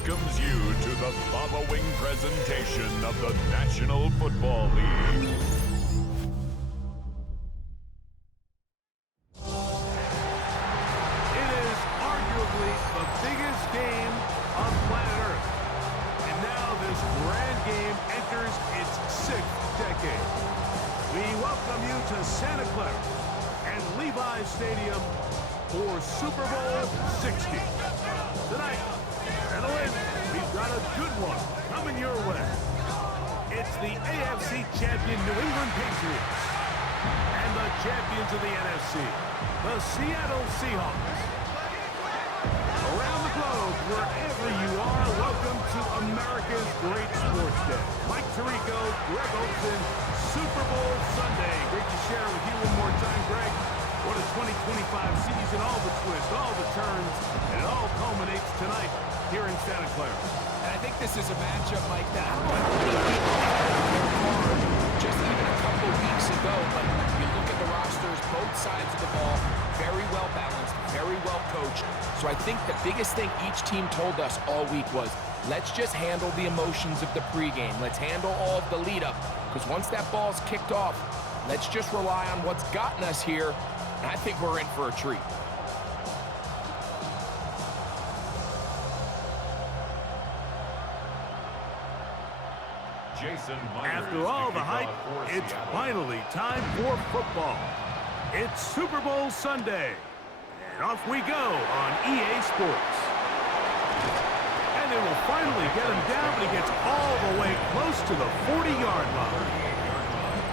welcomes you to the following presentation of the National Football League. It is arguably the biggest game on planet Earth. And now this grand game enters its 6th decade. We welcome you to Santa Clara and Levi's Stadium for Super Bowl 60. Tonight, settle in. We've got a good one coming your way. It's the AFC champion New England Patriots and the champions of the NFC, the Seattle Seahawks. Around the globe, wherever you are, welcome to America's great sports day. Mike Tirico, Greg Olson, Super Bowl Sunday. Great to share with you one more time, Greg. What a 2025 season, all the twists, all the turns, and it all culminates tonight here in Santa Clara. And I think this is a matchup, Mike, that I don't know how many people had just even a couple weeks ago, but you look at the rosters, both sides of the ball, very well balanced, very well coached. So I think the biggest thing each team told us all week was, let's just handle the emotions of the pregame. Let's handle all of the lead-up, because once that ball's kicked off, let's just rely on what's gotten us here, and I think we're in for a treat. After all the hype, it's finally time for football. It's Super Bowl Sunday, and off we go on EA Sports. And they will finally get him down, but he gets all the way close to the 40-yard line.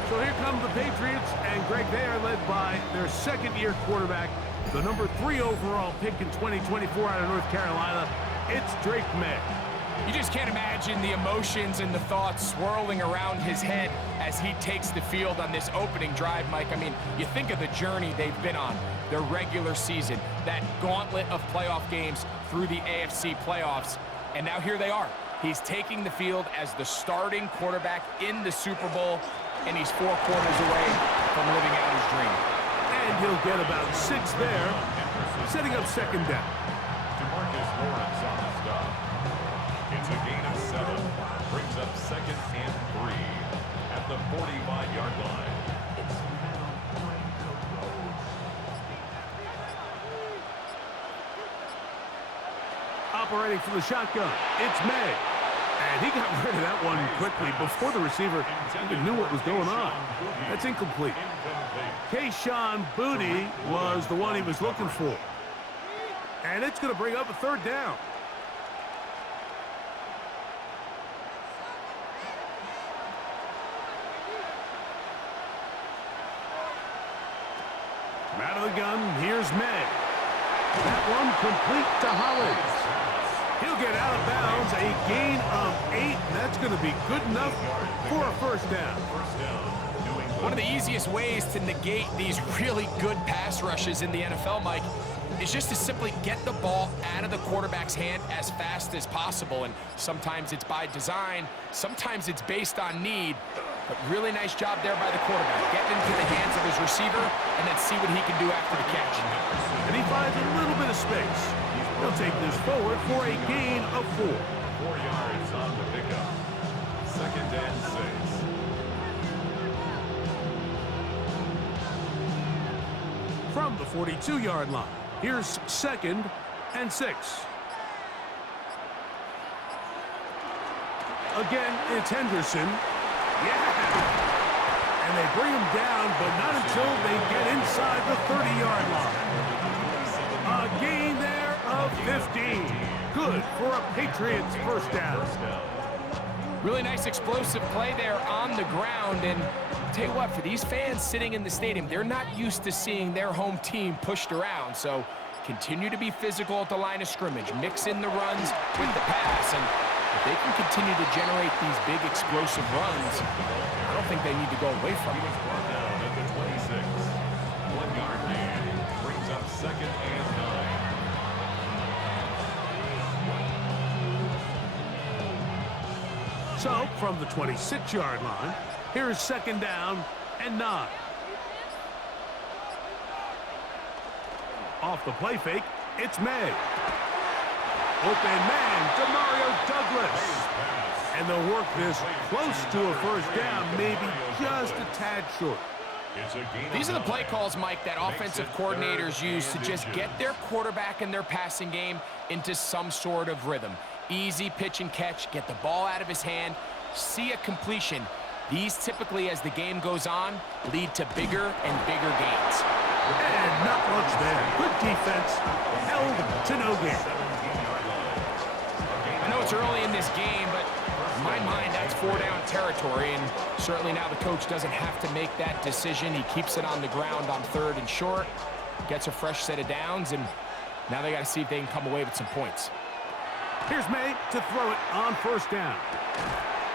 So here come the Patriots, and Greg, they are led by their second-year quarterback, the number 3 overall pick in 2024 out of North Carolina. It's Drake May. You just can't imagine the emotions and the thoughts swirling around his head as he takes the field on this opening drive, Mike. I mean, you think of the journey they've been on, their regular season, that gauntlet of playoff games through the AFC playoffs, and now here they are. He's taking the field as the starting quarterback in the Super Bowl, and he's 4 quarters away from living out his dream. And he'll get about 6 there, setting up second down. It's a gain of 7, brings up 2nd and 3 at the 45-yard line. Operating from the shotgun, it's May. And he got rid of that one quickly before the receiver even knew what was going on. That's incomplete. Kayshon Boutte was the one he was looking for. And it's going to bring up a 3rd down. Out of the gun, here's May. That one complete to Hollins. He'll get out of bounds, a gain of 8, and that's going to be good enough for a 1st down. One of the easiest ways to negate these really good pass rushes in the NFL, Mike, is just to simply get the ball out of the quarterback's hand as fast as possible. And sometimes it's by design, sometimes it's based on need. But really nice job there by the quarterback, getting into the hands of his receiver and then see what he can do after the catch. And he finds a little bit of space. He'll take this forward for a gain of 4. 4 yards on the pickup. 2nd and 6. From the 42-yard line, here's 2nd and 6. Again, it's Henderson. Yeah! And they bring him down, but not until they get inside the 30-yard line. A gain there of 15. Good for a Patriots 1st down. Really nice explosive play there on the ground. And I'll tell you what, for these fans sitting in the stadium, they're not used to seeing their home team pushed around. So continue to be physical at the line of scrimmage. Mix in the runs with the pass. And if they can continue to generate these big explosive runs, I don't think they need to go away from it. Down at the 26. 1-yard gain brings up 2nd and 9. So, from the 26-yard line, here's 2nd down and 9. Off the play fake, it's May. Open man, Demario Douglas. And they'll work this close to a first down, maybe just a tad short. These are the play calls, Mike, that offensive coordinators use to just get their quarterback and their passing game into some sort of rhythm. Easy pitch and catch, get the ball out of his hand, see a completion. These typically, as the game goes on, lead to bigger and bigger gains. And not much there. Good defense, held to no gain. I know it's early in this game, but in my mind, that's 4-down territory, and certainly now the coach doesn't have to make that decision. He keeps it on the ground on 3rd and short, gets a fresh set of downs, and now they got to see if they can come away with some points. Here's May to throw it on first down.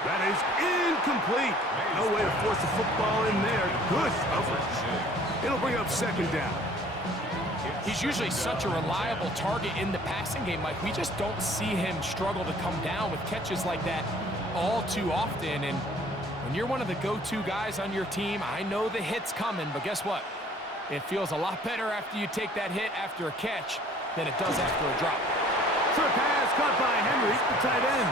That is incomplete. No way to force the football in there. Good coverage. It'll bring up 2nd down. He's usually such a reliable target in the passing game, Mike. We just don't see him struggle to come down with catches like that all too often. And when you're one of the go-to guys on your team, I know the hit's coming, but guess what? It feels a lot better after you take that hit after a catch than it does after a drop. Short pass caught by Henry, the tight end.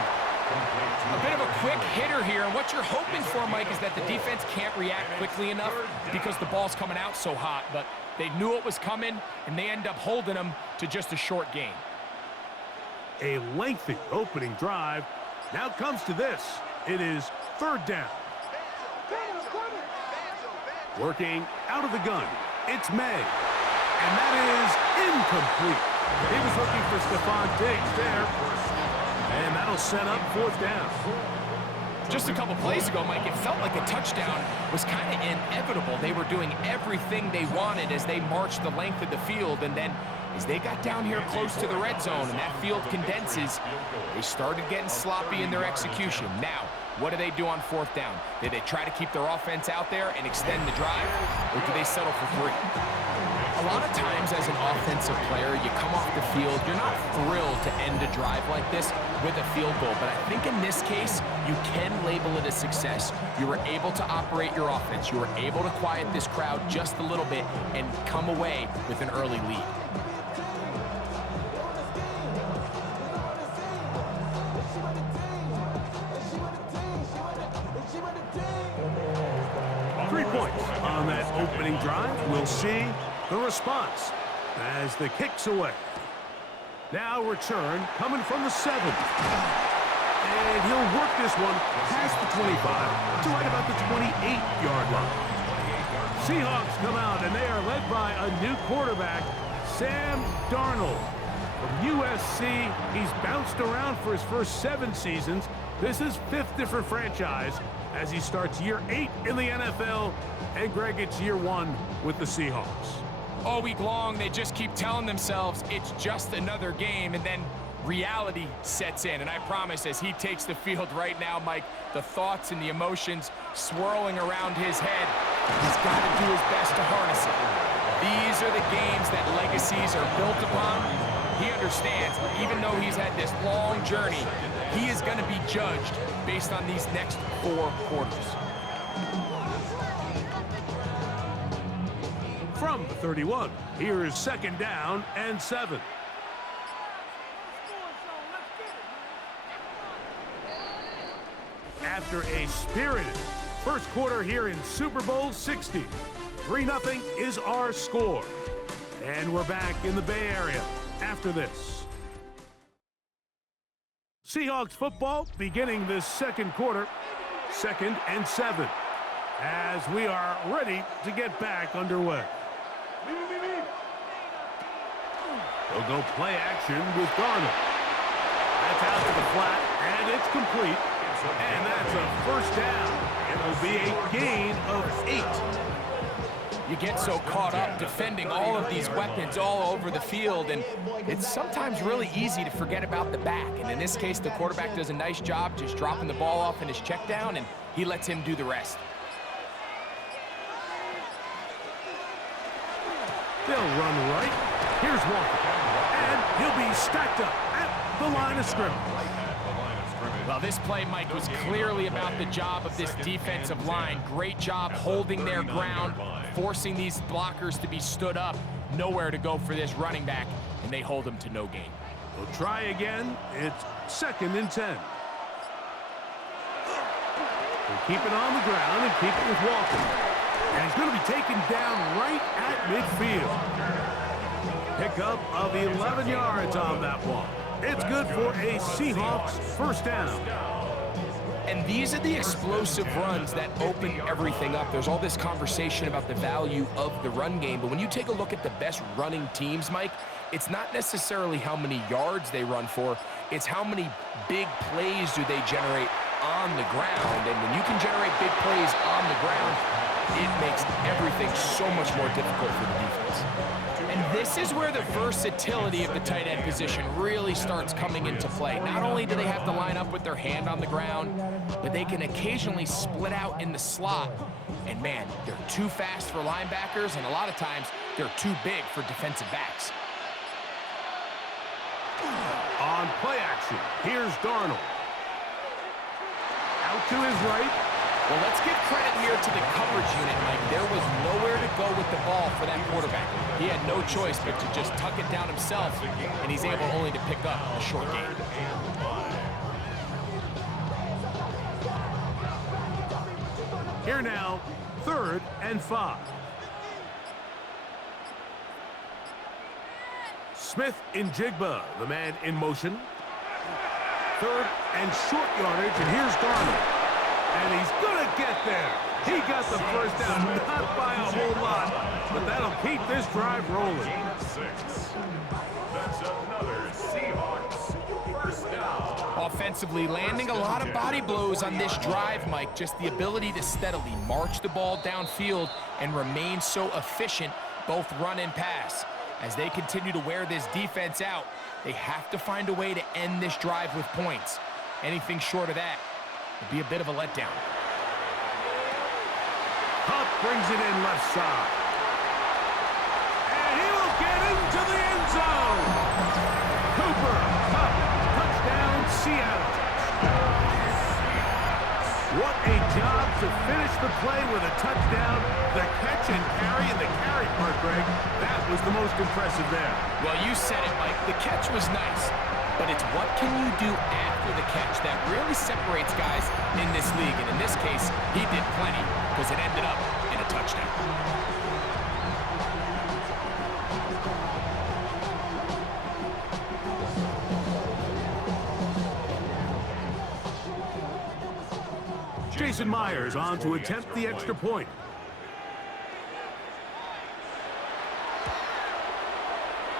A bit of a quick hitter here, and what you're hoping for, Mike, is that the defense can't react quickly enough because the ball's coming out so hot, but they knew it was coming, and they end up holding them to just a short gain. A lengthy opening drive. Now comes to this. It is 3rd down. Working out of the gun. It's May. And that is incomplete. He was looking for Stephon Diggs there. And that'll set up 4th down. Just a couple plays ago, Mike, it felt like a touchdown was kind of inevitable. They were doing everything they wanted as they marched the length of the field, and then as they got down here close to the red zone and that field condenses, they started getting sloppy in their execution. Now, what do they do on 4th down? Do they try to keep their offense out there and extend the drive, or do they settle for 3? A lot of times as an offensive player, you come off the field, you're not thrilled to end a drive like this with a field goal, but I think in this case, you can label it a success. You were able to operate your offense. You were able to quiet this crowd just a little bit and come away with an early lead. On that opening drive, we'll see the response as the kick's away. Now return coming from the 7. And he'll work this one past the 25 to right about the 28-yard line. Seahawks come out, and they are led by a new quarterback, Sam Darnold. From USC, he's bounced around for his first 7 seasons. This is 5th different franchise as he starts year 8 in the NFL, and Greg, it's year 1 with the Seahawks. All week long, they just keep telling themselves it's just another game, and then reality sets in. And I promise, as he takes the field right now, Mike, the thoughts and the emotions swirling around his head, he's got to do his best to harness it. These are the games that legacies are built upon. He understands, even though he's had this long journey, he is going to be judged based on these next 4 quarters. From the 31, here is 2nd down and 7. After a spirited first quarter here in Super Bowl 60, 3-0 is our score. And we're back in the Bay Area after this. Seahawks football beginning this 2nd quarter, 2nd and 7, as we are ready to get back underway. They'll go play action with Darnold. That's out to the flat, and it's complete. And that's a first down. It will be a gain of 8. You get so caught up defending all of these weapons all over the field, and it's sometimes really easy to forget about the back. And in this case, the quarterback does a nice job just dropping the ball off in his check down, and he lets him do the rest. They'll run right. Here's Walker. And he'll be stacked up at the line of scrimmage. Well, this play, Mike, was clearly about the job of this defensive line. Great job holding their ground, forcing these blockers to be stood up. Nowhere to go for this running back, and they hold him to no gain. We'll try again. It's 2nd and 10. They'll keep it on the ground and keep it with Walker. And he's going to be taken down right at midfield. Pickup of 11 yards on that one. It's good for a Seahawks first down. And these are the explosive runs that open everything up. There's all this conversation about the value of the run game, but when you take a look at the best running teams, Mike, it's not necessarily how many yards they run for, it's how many big plays do they generate on the ground. And when you can generate big plays on the ground, it makes everything so much more difficult for the defense. And this is where the versatility of the tight end position really starts coming into play. Not only do they have to line up with their hand on the ground, but they can occasionally split out in the slot. And man, they're too fast for linebackers, and a lot of times they're too big for defensive backs. On play action, here's Darnold. Out to his right. Well, let's give credit here to the coverage unit, Mike. There was nowhere to go with the ball for that quarterback. He had no choice but to just tuck it down himself, and he's able only to pick up a short gain. Here now, 3rd and 5. Smith in Jigba, the man in motion. 3rd and short yardage, and here's Darnold. And he's going to get there. He got the first down, not by a whole lot, but that'll keep this drive rolling. Gain of 6. That's another Seahawks first down. Offensively, landing a lot of body blows on this drive, Mike. Just the ability to steadily march the ball downfield and remain so efficient, both run and pass. As they continue to wear this defense out, they have to find a way to end this drive with points. Anything short of that would be a bit of a letdown. Cup brings it in left side. And he will get into the end zone. Cooper, Cup, touchdown, Seattle. What a job to finish the play with a touchdown. The catch and carry, and the carry part, Greg, that was the most impressive there. Well, you said it, Mike. The catch was nice, but it's what can you do after the catch that really separates guys in this league. And in this case, he did plenty because it ended up in a touchdown. Jason Myers on to attempt the extra point.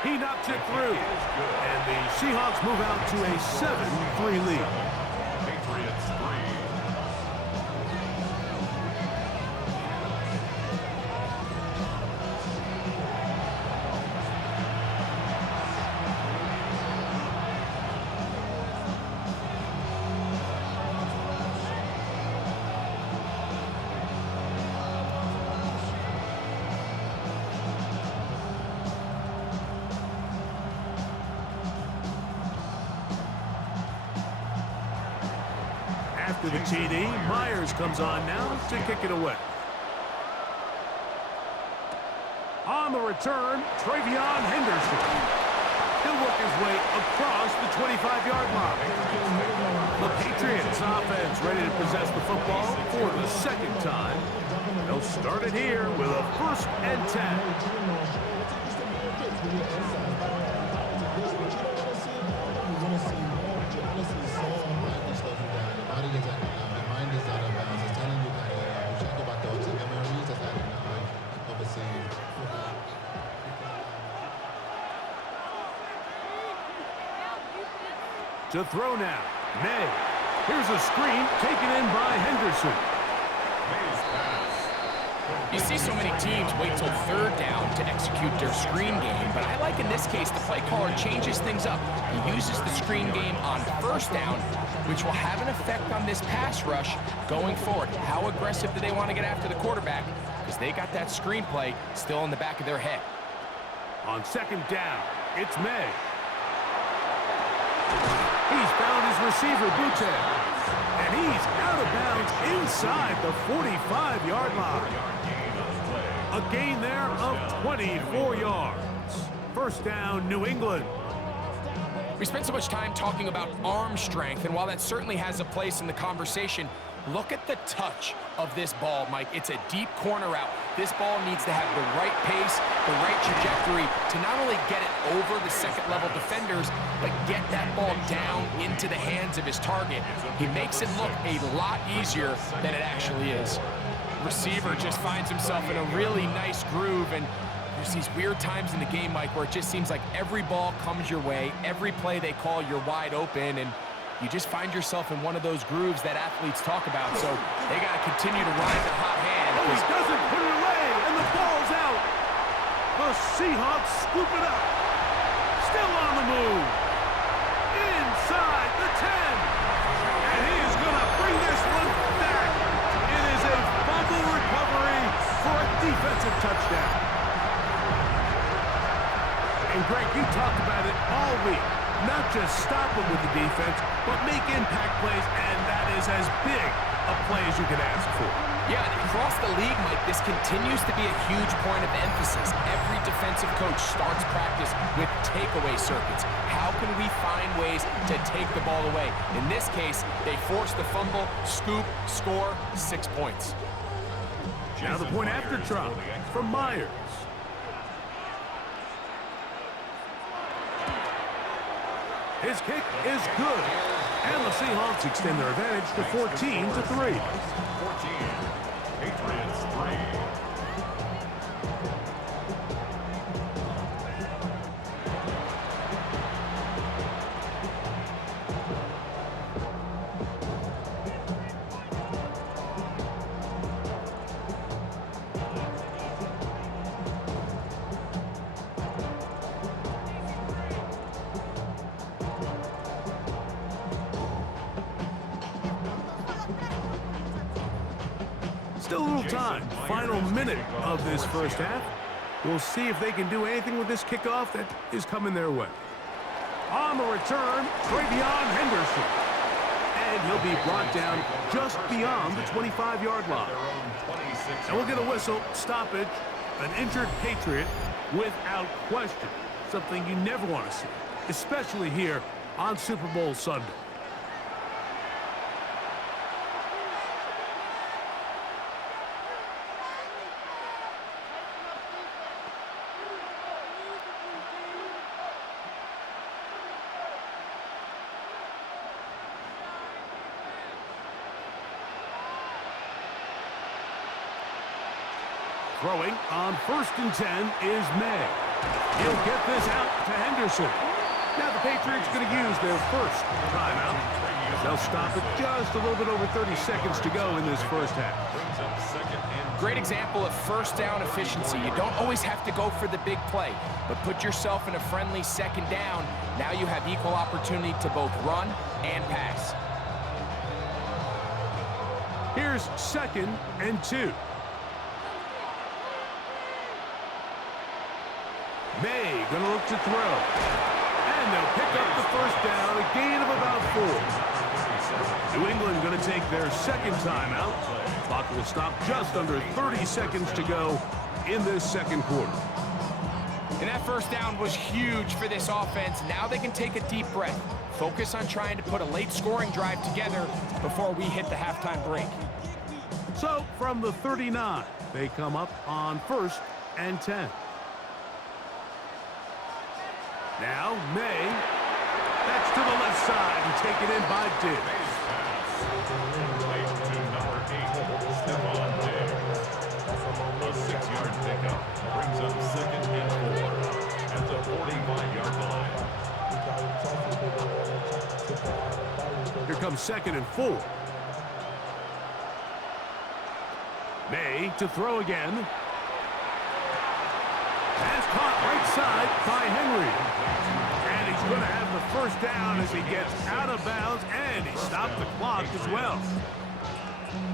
He knocks it through. And the Seahawks move out to a 7-3 lead. Patriots 3. After the TD, Myers comes on now to kick it away. On the return, Travion Henderson. He'll work his way across the 25-yard line. The Patriots offense ready to possess the football for the second time. They'll start it here with a 1st and 10. To throw now, May. Here's a screen taken in by Henderson. You see so many teams wait till 3rd down to execute their screen game, but I like in this case the play caller changes things up. He uses the screen game on 1st down, which will have an effect on this pass rush going forward. How aggressive do they want to get after the quarterback? Because they got that screen play still in the back of their head. On 2nd down, it's May. He's found his receiver, Butte. And he's out of bounds inside the 45-yard line. A gain there of 24 yards. 1st down, New England. We spent so much time talking about arm strength, and while that certainly has a place in the conversation, look at the touch of this ball, Mike. It's a deep corner route. This ball needs to have the right pace, the right trajectory to not only get it over the second-level defenders, but get that ball down into the hands of his target. He makes it look a lot easier than it actually is. Receiver just finds himself in a really nice groove, and there's these weird times in the game, Mike, where it just seems like every ball comes your way, every play they call, you're wide open, and you just find yourself in one of those grooves that athletes talk about. So they got to continue to ride the hot hand. Oh, he doesn't put it away, and the ball's out. The Seahawks scoop it up. Still on the move. Inside the 10. And he is going to bring this one back. It is a fumble recovery for a defensive touchdown. And Greg, you talked about it all week. Not just stop them with the defense, but make impact plays, and that is as big a play as you can ask for. Yeah, and across the league, Mike, this continues to be a huge point of emphasis. Every defensive coach starts practice with takeaway circuits. How can we find ways to take the ball away? In this case, they forced the fumble, scoop, score, 6 points. Now the point after try from Myers. His kick is good. And the Seahawks extend their advantage to 14-3. 14. Patriots 3. Still a little time. Final minute of this first half. We'll see if they can do anything with this kickoff that is coming their way. On the return, Travion Henderson. And he'll be brought down just beyond the 25-yard line. And we'll get a whistle, stoppage, an injured Patriot without question. Something you never want to see, especially here on Super Bowl Sunday. Throwing on 1st and 10 is May. He'll get this out to Henderson. Now the Patriots going to use their first timeout. They'll stop it just a little bit over 30 seconds to go in this first half. Great example of first down efficiency. You don't always have to go for the big play, but put yourself in a friendly second down. Now you have equal opportunity to both run and pass. Here's 2nd and 2. May going to look to throw. And they'll pick up the first down, a gain of about 4. New England going to take their second timeout. Clock will stop just under 30 seconds to go in this second quarter. And that first down was huge for this offense. Now they can take a deep breath. Focus on trying to put a late scoring drive together before we hit the halftime break. So from the 39, they come up on 1st and 10. Now, May. That's to the left side and taken in by Diggs. To number 8, Stephon Diggs. A 6-yard pickup brings up 2nd and 4 at the 45-yard line. Here comes 2nd and 4. May to throw again. Pass caught right side by Henry. And he's going to have the first down as he gets out of bounds, and he stopped the clock as well.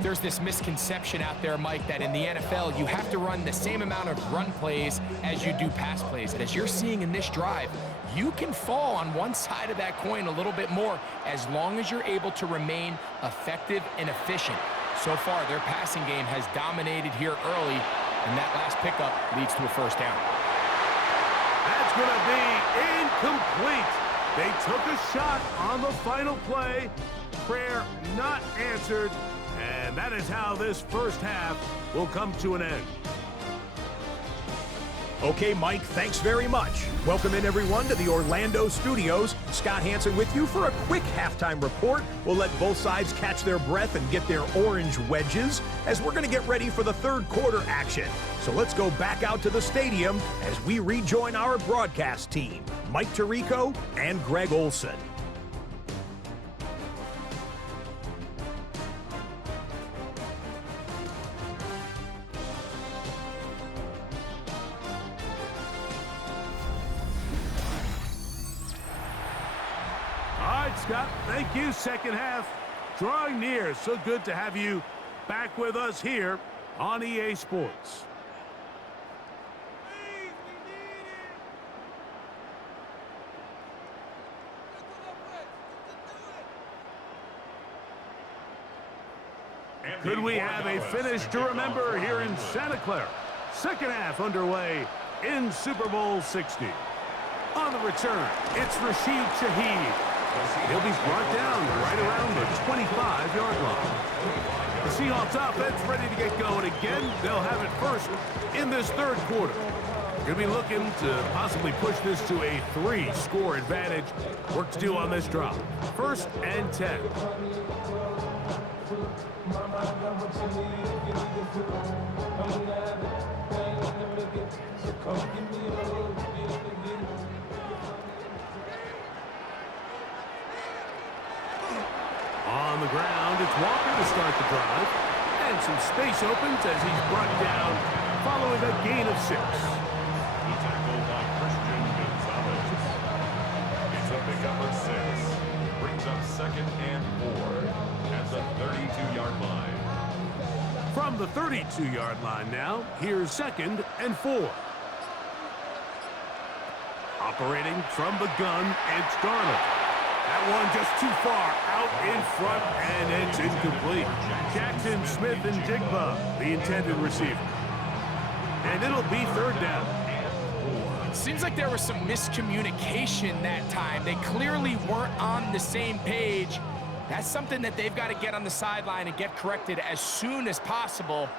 There's this misconception out there, Mike, that in the NFL you have to run the same amount of run plays as you do pass plays. And as you're seeing in this drive, you can fall on one side of that coin a little bit more as long as you're able to remain effective and efficient. So far, their passing game has dominated here early, and that last pickup leads to a first down. That's going to be incomplete. They took a shot on the final play. Prayer not answered. And that is how this first half will come to an end. Okay, Mike, thanks very much. Welcome in, everyone, to the Orlando studios. Scott Hansen with you for a quick halftime report. We'll let both sides catch their breath and get their orange wedges as we're going to get ready for the third quarter action. So let's go back out to the stadium as we rejoin our broadcast team, Mike Tirico and Greg Olson. Scott, thank you. Second half drawing near. So good to have you back with us here on EA Sports. Could we have a finish to remember here in Santa Clara? Second half underway in Super Bowl 60. On the return, it's Rashid Shaheed. He'll be brought down right around the 25-yard line. The Seahawks offense ready to get going again. They'll have it first in this third quarter. Going to be looking to possibly push this to a 3-score advantage. Work to do on this drive. First and 10. On the ground, it's Walker to start the drive. And some space opens as he's brought down following a gain of 6. He tackled by Christian Gonzalez. It's a pickup of 6. Brings up second and 4 at the 32-yard line. From the 32-yard line now, here's second and 4. Operating from the gun, it's Darnold. That one just too far out in front, and it's incomplete. Jackson, Smith, and Jigba, the intended receiver. And it'll be third down. Seems like there was some miscommunication that time. They clearly weren't on the same page. That's something that they've got to get on the sideline and get corrected as soon as possible,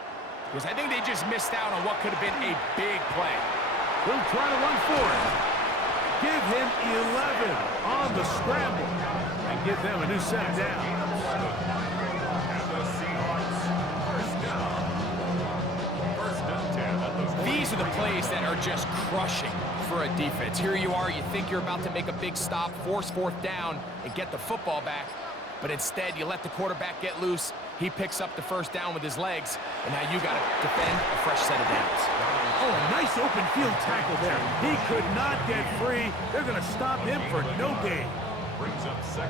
because I think they just missed out on what could have been a big play. They'll try to run for it. Give him 11 on the scramble and give them a new set down. And the Seahawks first and 10 at the These are the plays that are just crushing for a defense. Here you are, you think you're about to make a big stop, force fourth down, and get the football back. But instead, you let the quarterback get loose. He picks up the first down with his legs, and now you got to defend a fresh set of downs. Oh, a nice open field tackle there. He could not get free. They're going to stop him for no gain.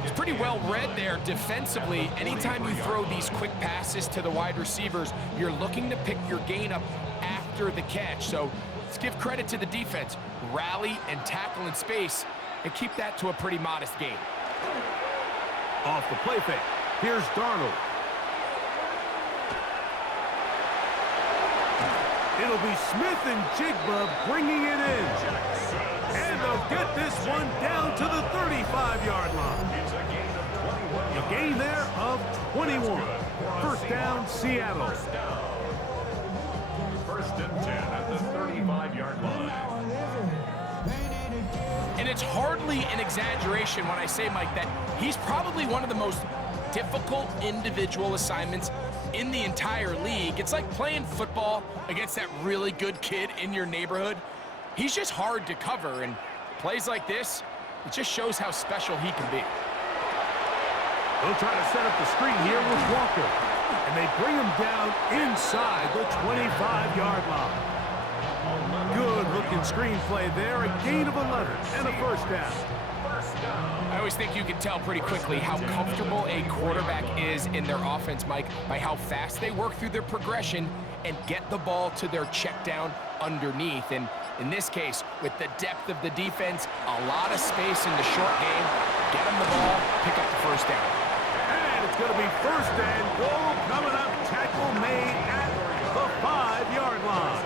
It's pretty well read there defensively. Anytime you throw these quick passes to the wide receivers, you're looking to pick your gain up after the catch. So let's give credit to the defense. Rally and tackle in space and keep that to a pretty modest gain. Off the play fake, here's Darnold. It'll be Smith and Jigba bringing it in. And they'll get this one down to the 35-yard line. A gain there of 21. First down, Seattle. First and 10 at the 35-yard line. And it's hardly an exaggeration when I say, Mike, that he's probably one of the most difficult individual assignments in the entire league. It's like playing football against that really good kid in your neighborhood. He's just hard to cover, and plays like this, it just shows how special he can be. They'll try to set up the screen here with Walker, and they bring him down inside the 25-yard line. Good-looking screen play there, a gain of 11 and a first down. I always think you can tell pretty quickly how comfortable a quarterback is in their offense, Mike, by how fast they work through their progression and get the ball to their check down underneath. And in this case, with the depth of the defense, a lot of space in the short game, get them the ball, pick up the first down. And it's going to be first and goal coming up. Tackle made at the 5-yard line.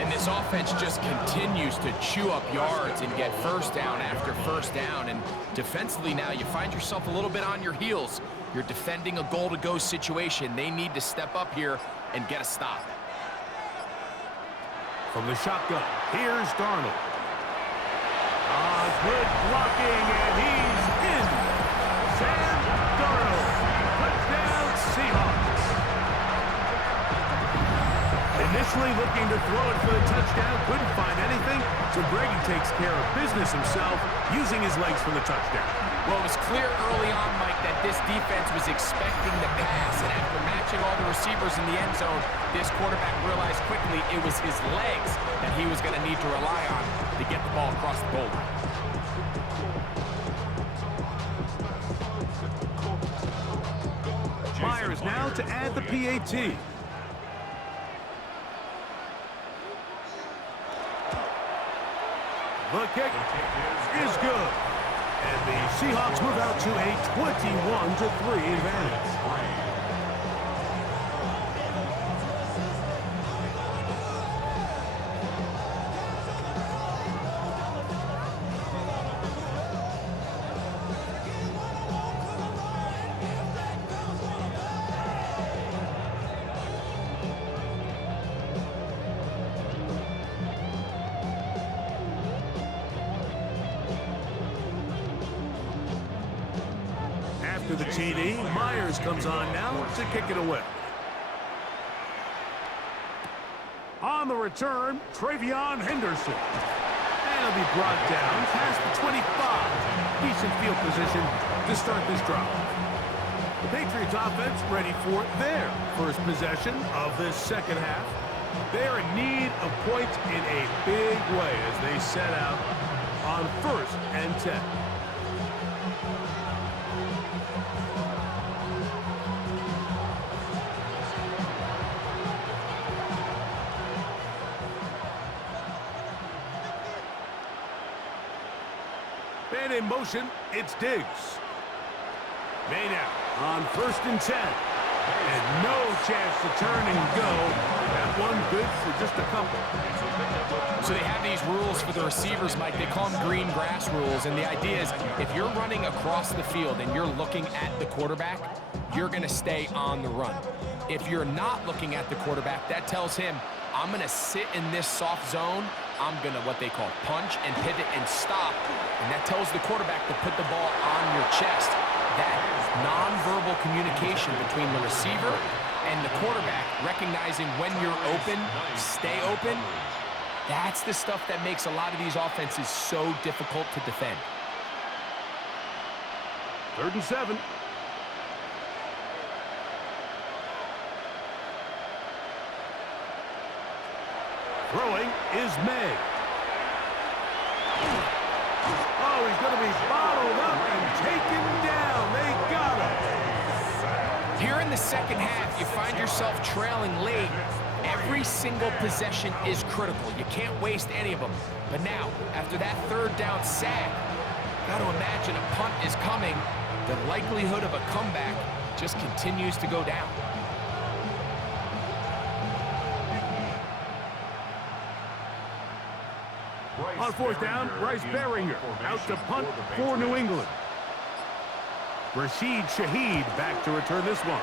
And this this offense just continues to chew up yards and get first down after first down. And defensively now, you find yourself a little bit on your heels. You're defending a goal-to-go situation. They need to step up here and get a stop. From the shotgun, here's Darnold. Good blocking, and he's in. Sam Darnold. Touchdown, Seahawks. Initially looking to throw it for the touchdown, couldn't find anything, so Brady takes care of business himself, using his legs for the touchdown. Well, it was clear early on, Mike, that this defense was expecting the pass, and after matching all the receivers in the end zone, this quarterback realized quickly it was his legs that he was going to need to rely on to get the ball across the goal line. Myers now to add the PAT. The kick is good. And the Seahawks move out to a 21-3 advantage. After the TD, Myers comes on now to kick it away. On the return, Travion Henderson. And he'll be brought down past the 25. Decent field position to start this drive. The Patriots offense ready for their first possession of this second half. They're in need of points in a big way as they set out on 1st and 10. And in motion, it's Diggs. Maynard on 1st and 10. And no chance to turn and go. That one good for just a couple. So they have these rules for the receivers, Mike. They call them green grass rules. And the idea is if you're running across the field and you're looking at the quarterback, you're going to stay on the run. If you're not looking at the quarterback, that tells him, I'm going to sit in this soft zone. I'm going to what they call punch and pivot and stop. And that tells the quarterback to put the ball on your chest. That nonverbal communication between the receiver and the quarterback, recognizing when you're open, stay open, that's the stuff that makes a lot of these offenses so difficult to defend. 3rd and 7. Throwing is May. Oh, he's going to be bottled up and taken down. They got him. Here in the second half, you find yourself trailing late. Every single possession is critical. You can't waste any of them. But now, after that 3rd down sack, got to imagine a punt is coming. The likelihood of a comeback just continues to go down. On 4th down, Bryce Baringer out to punt for New England. Rashid Shaheed back to return this one.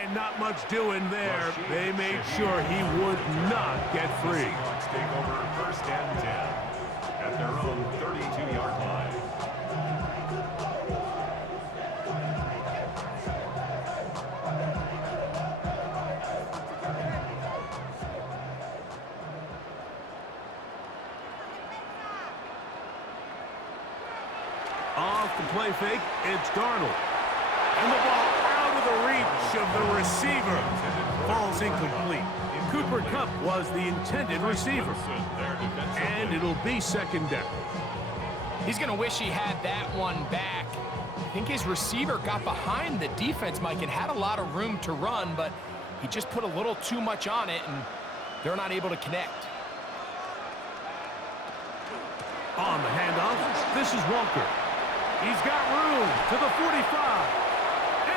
And not much doing there. They made sure he would not get free. Seahawks take over 1st and 10 at their own 32-yard line. Off the play fake, it's Darnold. And the ball out of the reach of the receiver. Falls incomplete. Cooper Kupp was the intended receiver. And it'll be 2nd down. He's going to wish he had that one back. I think his receiver got behind the defense, Mike, and had a lot of room to run, but he just put a little too much on it, and they're not able to connect. On the handoff, this is Walker. He's got room to the 45.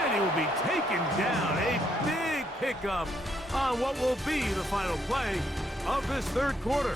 And he will be taken down. A big pickup on what will be the final play of this third quarter.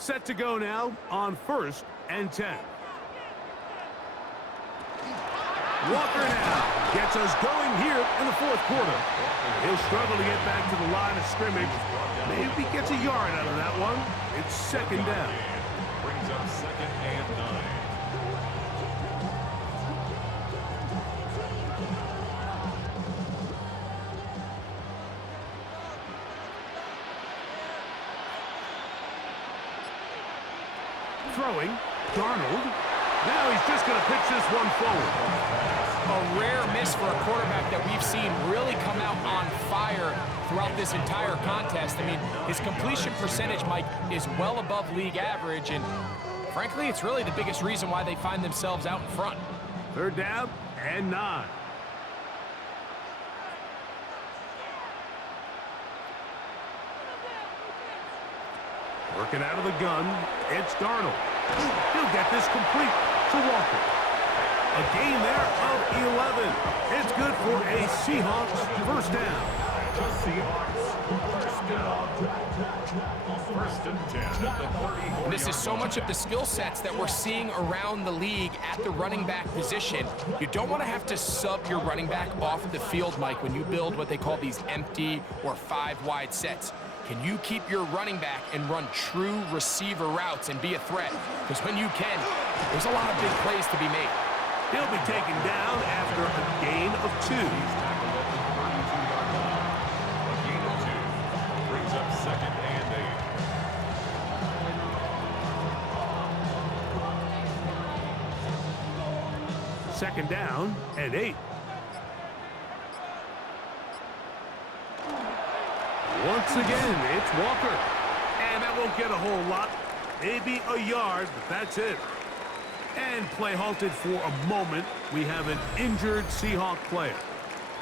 Set to go now on 1st and 10. Walker now gets us going here in the fourth quarter. He'll struggle to get back to the line of scrimmage. Maybe gets a yard out of that one. It's 2nd down. Brings up 2nd and 9. Throwing, Darnold. Now he's just going to pitch this one forward. A rare miss for a quarterback that we've seen really come out on fire throughout this entire contest. I mean, his completion percentage, Mike, is well above league average, and frankly, it's really the biggest reason why they find themselves out in front. 3rd down and 9. Working out of the gun, it's Darnold. He'll get this complete to Walker. A gain there of 11. It's good for a Seahawks 1st down. The Seahawks, 1st down. 1st and 10 at the 34. This is so much of the skill sets that we're seeing around the league at the running back position. You don't want to have to sub your running back off the field, Mike, when you build what they call these empty or 5-wide sets. Can you keep your running back and run true receiver routes and be a threat? Because when you can, there's a lot of big plays to be made. He'll be taken down after a gain of 2. He's tackled at the 32-yard line. A gain of 2 brings up 2nd and 8. 2nd down and 8. Once again, it's Walker. And that won't get a whole lot. Maybe a yard, but that's it. And play halted for a moment. We have an injured Seahawk player.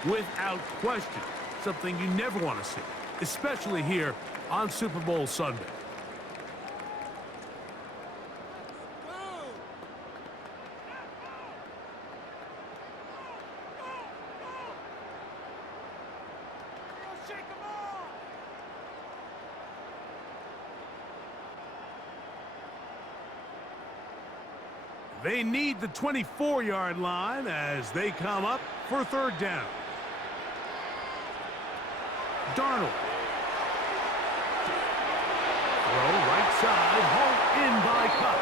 Without question, something you never want to see, especially here on Super Bowl Sunday. They need the 24-yard line as they come up for 3rd down. Darnold. Throw right side, hauled in by Cup.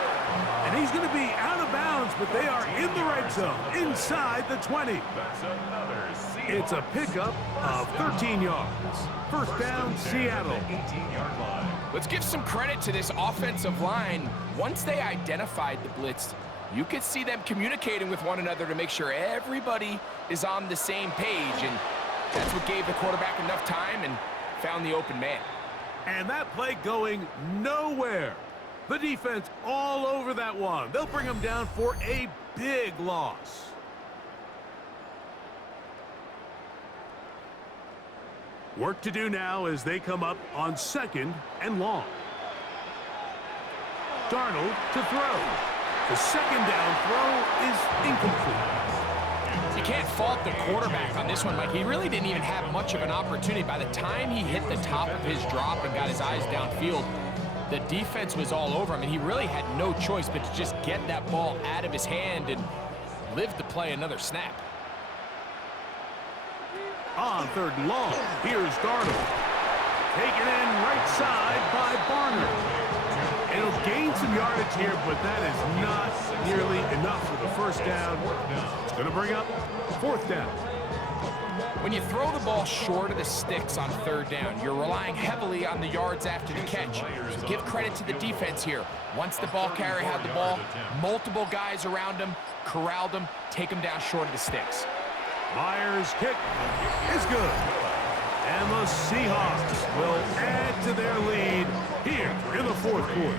And he's going to be out of bounds, but they are in the red zone, inside the 20. That's another Seahawks. It's a pickup of 13 yards. 1st down, Seattle. 18-yard line. Let's give some credit to this offensive line. Once they identified the blitz, you could see them communicating with one another to make sure everybody is on the same page, and that's what gave the quarterback enough time and found the open man. And that play going nowhere. The defense all over that one. They'll bring him down for a big loss. Work to do now as they come up on 2nd and long. Darnold to throw. The 2nd down throw is incomplete. You can't fault the quarterback on this one, Mike. He really didn't even have much of an opportunity. By the time he hit the top of his drop and got his eyes downfield, the defense was all over him, and he really had no choice but to just get that ball out of his hand and live to play another snap. On 3rd and long, here's Darnold. Taken in right side by Barner. It'll gain some yardage here, but that is not nearly enough for the 1st down. It's going to bring up 4th down. When you throw the ball short of the sticks on third down, you're relying heavily on the yards after the catch. So give credit to the defense here. Once the ball carrier had the ball, multiple guys around him, corralled him, take him down short of the sticks. Myers' kick is good. And the Seahawks will add to their lead here in the fourth quarter.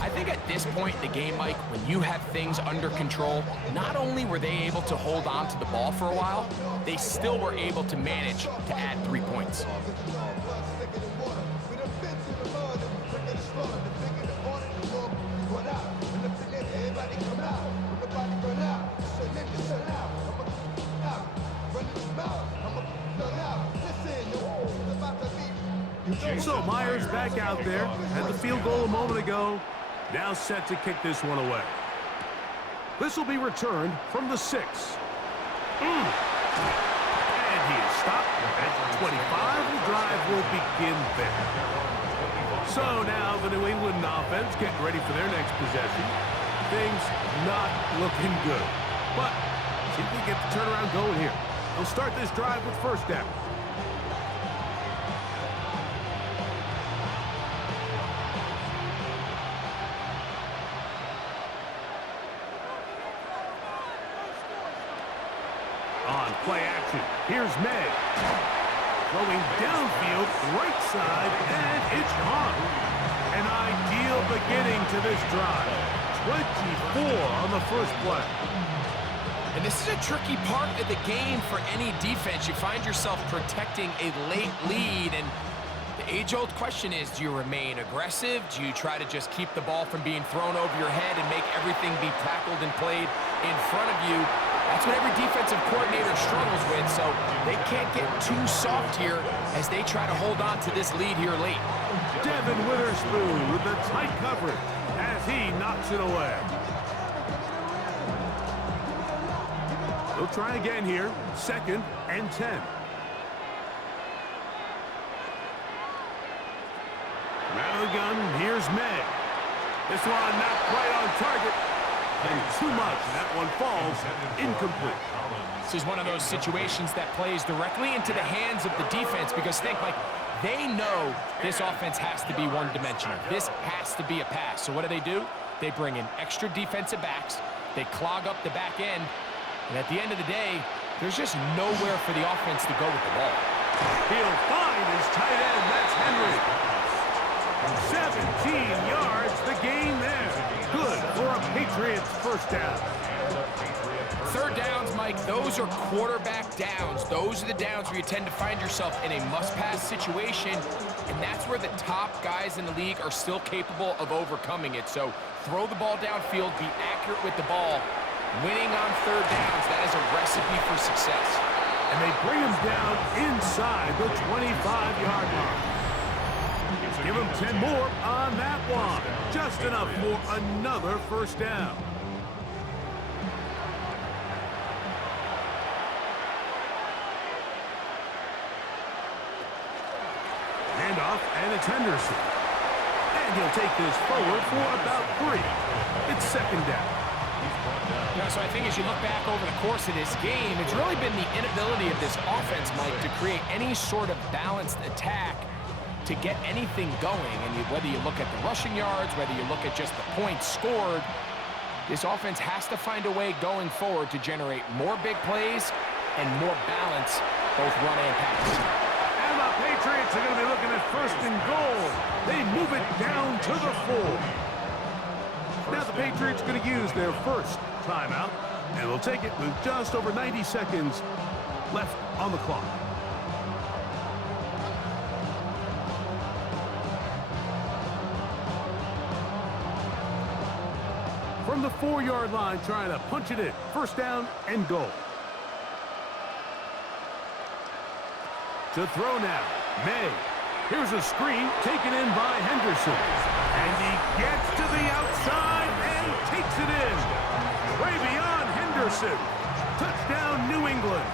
I think at this point in the game, Mike, when you have things under control, not only were they able to hold on to the ball for a while, they still were able to manage to add 3 points. So Myers back out there. Had the field goal a moment ago. Now set to kick this one away. This will be returned from the 6. And he is stopped at the 25. The drive will begin there. So now the New England offense getting ready for their next possession. Things not looking good. But see if we get the turnaround going here. They'll start this drive with first down. On play action, here's May. Throwing downfield, right side, and it's caught. An ideal beginning to this drive. 24 on the first play. And this is a tricky part of the game for any defense. You find yourself protecting a late lead, and the age-old question is, do you remain aggressive? Do you try to just keep the ball from being thrown over your head and make everything be tackled and played in front of you? That's what every defensive coordinator struggles with, so they can't get too soft here as they try to hold on to this lead here late. Devin Witherspoon with the tight coverage as he knocks it away. They'll try again here, 2nd and 10. Out of the gun, here's May. This one not quite on target. And too much. That one falls incomplete. This is one of those situations that plays directly into the hands of the defense because think, like, they know this offense has to be one-dimensional. This has to be a pass. So what do? They bring in extra defensive backs. They clog up the back end. And at the end of the day, there's just nowhere for the offense to go with the ball. He'll find his tight end. That's Henry. 17 yards, the gain there. Good for a Patriots first down. Third downs, Mike, those are quarterback downs. Those are the downs where you tend to find yourself in a must-pass situation, and that's where the top guys in the league are still capable of overcoming it. So throw the ball downfield, be accurate with the ball. Winning on third downs, that is a recipe for success. And they bring him down inside the 25-yard line. Give him 10 more on that one. Just enough for another first down. Handoff, and it's Henderson. And he'll take this forward for about 3. It's 2nd down. Yeah, so I think as you look back over the course of this game, it's really been the inability of this offense, Mike, to create any sort of balanced attack to get anything going. And whether you look at the rushing yards, whether you look at just the points scored, this offense has to find a way going forward to generate more big plays and more balance, both run and pass. And the Patriots are going to be looking at 1st and goal. They move it down to the 4. Now the Patriots are going to use their first timeout, and they'll take it with just over 90 seconds left on the clock. From the 4-yard line, trying to punch it in. First down and goal. To throw now, May. Here's a screen taken in by Henderson. And he gets to the outside and takes it in. Travion Henderson. Touchdown, New England.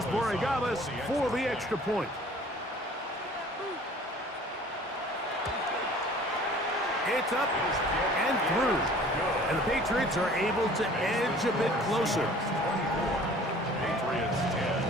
pass for Agamas for the extra point. It's up and through. And the Patriots are able to edge a bit closer. Patriots 10.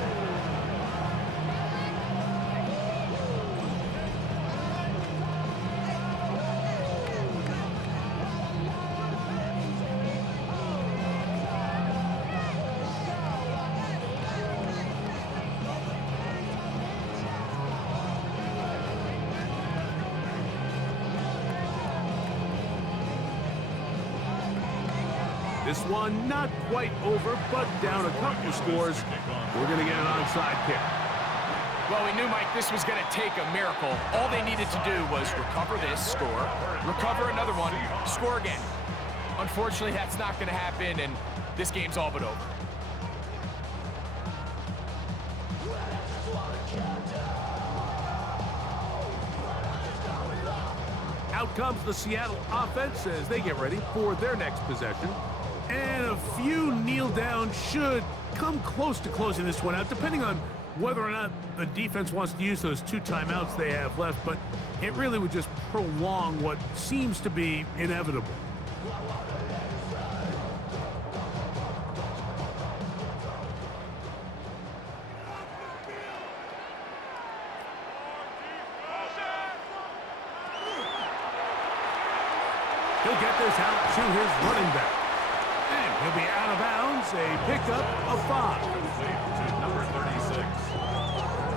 This one not quite over, but down a couple scores. We're going to get an onside kick. Well, we knew, Mike, this was going to take a miracle. All they needed to do was recover this, score, recover another one, score again. Unfortunately, that's not going to happen, and this game's all but over. Out comes the Seattle offense as they get ready for their next possession. And a few kneel down should come close to closing this one out, depending on whether or not the defense wants to use those 2 timeouts they have left, but it really would just prolong what seems to be inevitable. He'll get this out to his running back. And he'll be out of bounds, a pickup of 5. Complete to number 36.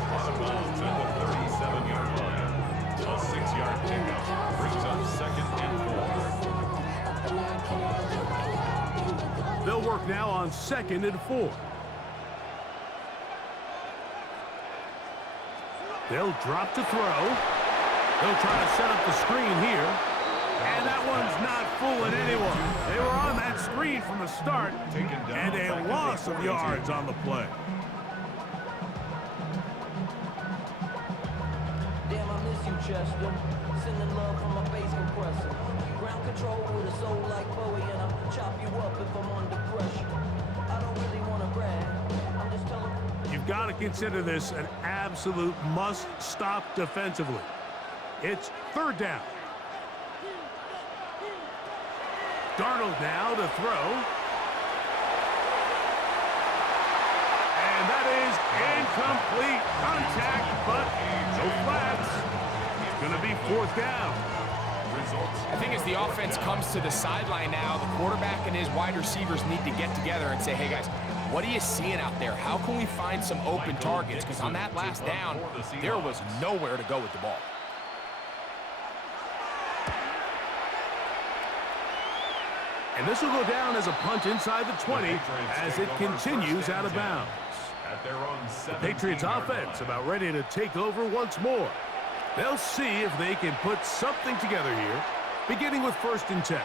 Out of bounds at the 37-yard line. A 6-yard pickup brings up 2nd and 4. They'll work now on 2nd and 4. They'll drop to throw. They'll try to set up the screen here. And that one's not fooling anyone. They were on that screen from the start, and a loss of yards on the play. Damn, I miss you, Chester. Sending love from my bass compressor. Ground control with a soul like Bowie, and I'll chop you up if I'm under pressure. I don't really want to brag. I'm just telling you. You've got to consider this an absolute must-stop defensively. It's 3rd down. Darnold now to throw. And that is incomplete contact, but no flats. It's going to be 4th down. I think as the offense comes to the sideline now, the quarterback and his wide receivers need to get together and say, hey, guys, what are you seeing out there? How can we find some open targets? Because on that last down, there was nowhere to go with the ball. And this will go down as a punt inside the 20 as it continues out of bounds. The Patriots offense about ready to take over once more. They'll see if they can put something together here, beginning with 1st and 10.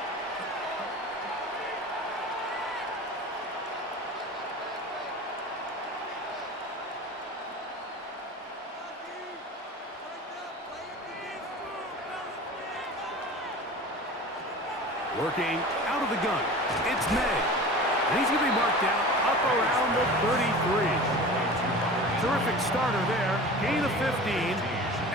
Working out of the gun, it's May. And he's going to be marked down up around the 33. Terrific starter there. Gain of 15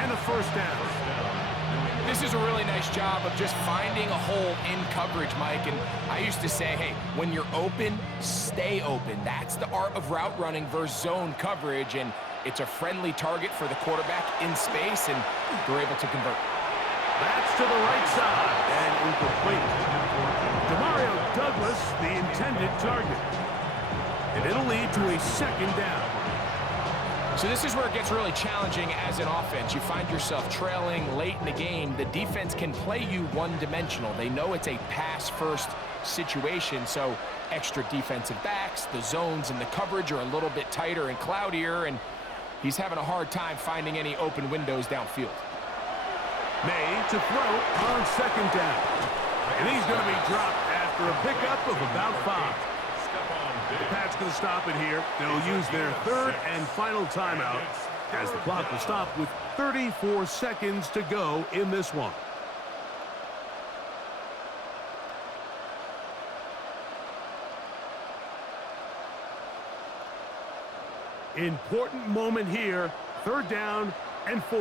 and a 1st down. This is a really nice job of just finding a hole in coverage, Mike. And I used to say, hey, when you're open, stay open. That's the art of route running versus zone coverage. And it's a friendly target for the quarterback in space, and they're able to convert. That's to the right side and incomplete. Demario Douglas, the intended target. And it'll lead to a 2nd down. So this is where it gets really challenging as an offense. You find yourself trailing late in the game. The defense can play you one-dimensional. They know it's a pass-first situation, so extra defensive backs, the zones and the coverage are a little bit tighter and cloudier, and he's having a hard time finding any open windows downfield. May to throw on 2nd down. And he's going to be dropped after a pickup of about 5. The Pats going to stop it here. They'll use their 3rd and final timeout as the clock will stop with 34 seconds to go in this one. Important moment here. 3rd down and 4.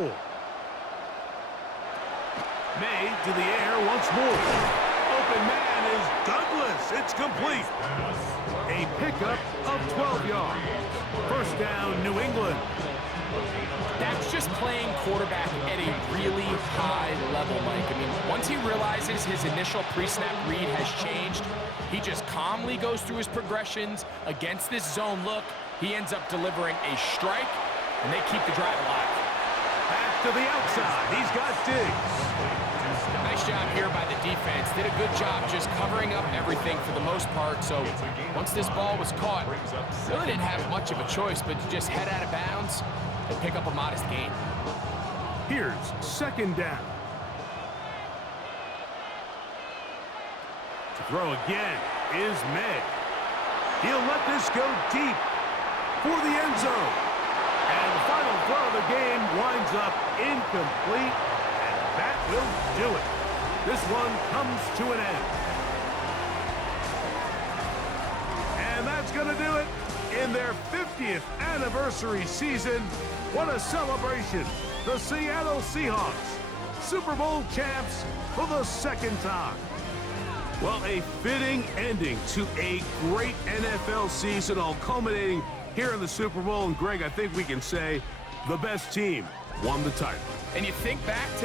May to the air once more. Open man is Douglas. It's complete. A pickup of 12 yards. 1st down, New England. That's just playing quarterback at a really high level, Mike. I mean, once he realizes his initial pre-snap read has changed, he just calmly goes through his progressions against this zone look. He ends up delivering a strike, and they keep the drive alive. Back to the outside. He's got Diggs. Nice job here by the defense. Did a good job just covering up everything for the most part. So once this ball was caught, really didn't have much of a choice but to just head out of bounds and pick up a modest gain. Here's 2nd down. To throw again is May. He'll let this go deep for the end zone. And the final throw of the game winds up incomplete. And that will do it. This one comes to an end. And that's going to do it in their 50th anniversary season. What a celebration. The Seattle Seahawks, Super Bowl champs for the 2nd time. Well, a fitting ending to a great NFL season, all culminating here in the Super Bowl. And Greg, I think we can say the best team won the title. And you think back to